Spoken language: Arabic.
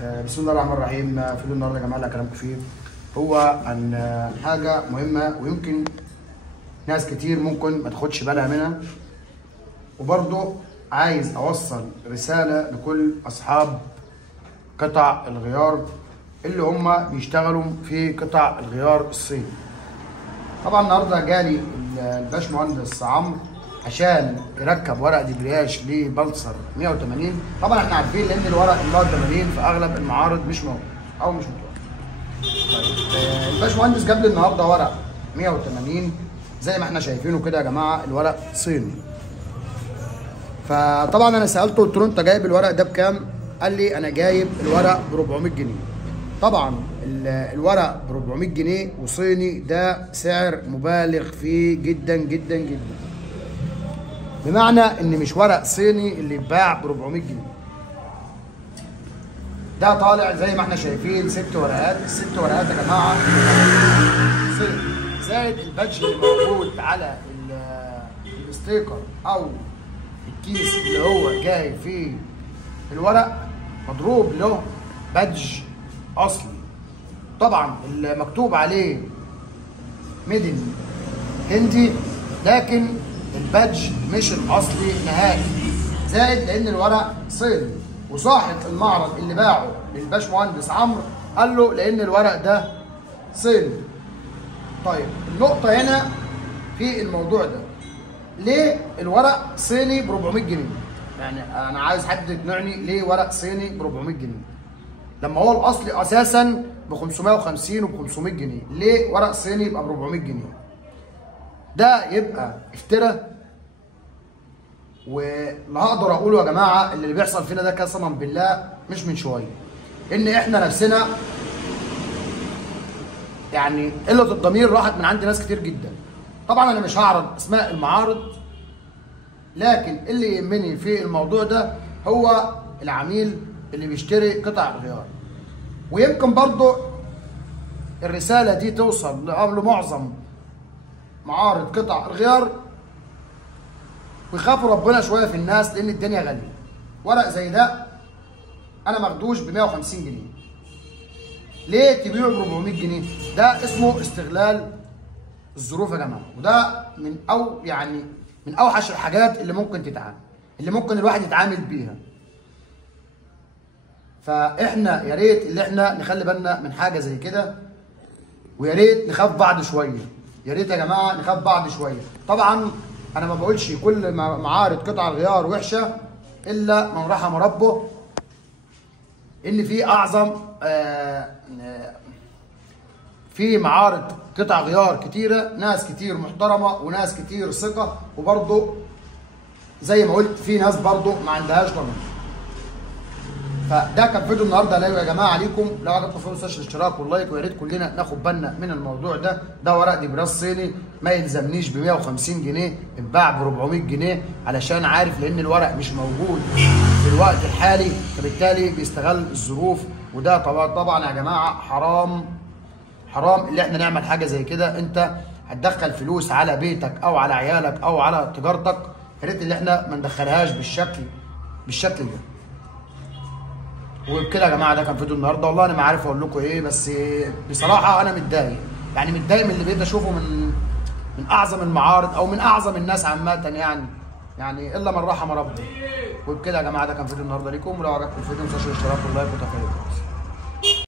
بسم الله الرحمن الرحيم. فيديو النهارده يا جماعه اللي هكلمكم فيه هو عن حاجه مهمه ويمكن ناس كتير ممكن ما تاخدش بالها منها، وبرضه عايز اوصل رساله لكل اصحاب قطع الغيار اللي هم بيشتغلوا في قطع الغيار الصيني. طبعا النهارده جالي الباشمهندس عمرو عشان يركب ورق دبرياج لبلصر 180. طبعا احنا عارفين لان الورق ال 180 في اغلب المعارض مش موجود او مش متوفر. طيب الباشمهندس جاب لي النهارده ورق 180 زي ما احنا شايفينه كده يا جماعه، الورق صيني. فطبعا انا سالته قلت له انت جايب الورق ده بكام؟ قال لي انا جايب الورق ب 400 جنيه. طبعا الورق ب 400 جنيه وصيني ده سعر مبالغ فيه جدا جدا جدا، بمعنى ان مش ورق صيني اللي يتباع ب 400 جنيه. ده طالع زي ما احنا شايفين 6 ورقات، ال6 ورقات يا جماعه صيني، زائد البادج اللي موجود على الستيكر او الكيس اللي هو جاي فيه الورق مضروب له بادج اصلي. طبعا المكتوب عليه ميدن هندي، لكن البادج مش الاصلي نهائي، زائد لان الورق صيني. وصاحب المعرض اللي باعه للباشمهندس عمرو قال له لان الورق ده صيني. طيب النقطه هنا في الموضوع ده، ليه الورق صيني ب 400 جنيه؟ يعني انا عايز حد يقنعني ليه ورق صيني ب 400 جنيه لما هو الاصلي اساسا ب 550 وب 500 جنيه؟ ليه ورق صيني يبقى ب 400 جنيه؟ ده يبقى افتراء. واللي هقدر اقوله يا جماعه اللي بيحصل فينا ده قسما بالله مش من شويه، ان احنا نفسنا يعني قله الضمير راحت من عند ناس كتير جدا. طبعا انا مش هعرض اسماء المعارض، لكن اللي يهمني في الموضوع ده هو العميل اللي بيشتري قطع الغيار. ويمكن برضه الرساله دي توصل لمعظم معارض قطع الغيار ويخافوا ربنا شويه في الناس، لان الدنيا غاليه. ورق زي ده انا ماخدوش ب 150 جنيه، ليه تبيعه ب 400 جنيه؟ ده اسمه استغلال الظروف يا جماعه، وده من اوحش الحاجات اللي ممكن تتعامل، اللي ممكن الواحد يتعامل بيها. فاحنا يا ريت اللي احنا نخلي بالنا من حاجه زي كده، ويا ريت نخاف بعض شويه. يا ريت يا جماعه نخاف بعض شويه. طبعا انا ما بقولش كل معارض قطع الغيار وحشه الا من رحم ربه، ان في اعظم في معارض قطع غيار كتيره، ناس كتير محترمه وناس كتير ثقه، وبرضه زي ما قلت في ناس برضه ما عندهاش ضمير. فده كان فيديو النهارده يا جماعه عليكم. لو عجبكم ما تنسوش الاشتراك واللايك، ويا ريت كلنا ناخد بالنا من الموضوع ده. ده ورق دبرياج صيني ما يلزمنيش ب 150 جنيه، اتباع ب 400 جنيه علشان عارف لان الورق مش موجود في الوقت الحالي، فبالتالي بيستغل الظروف. وده طبعا يا جماعه حرام اللي احنا نعمل حاجه زي كده. انت هتدخل فلوس على بيتك او على عيالك او على تجارتك، يا ريت اللي احنا ما ندخلهاش بالشكل ده. وبكده يا جماعه ده كان فيديو النهارده. والله انا ما عارف اقول لكم ايه، بس بصراحه انا متضايق، يعني متضايق من اللي بقيت اشوفه من اعظم المعارض او من اعظم الناس عامه، يعني الا من رحم ربي. وبكده يا جماعه ده كان فيديو النهارده ليكم. ولو عجبكم الفيديو ما تنسوش الاشتراك واللايك وتفعيل الجرس.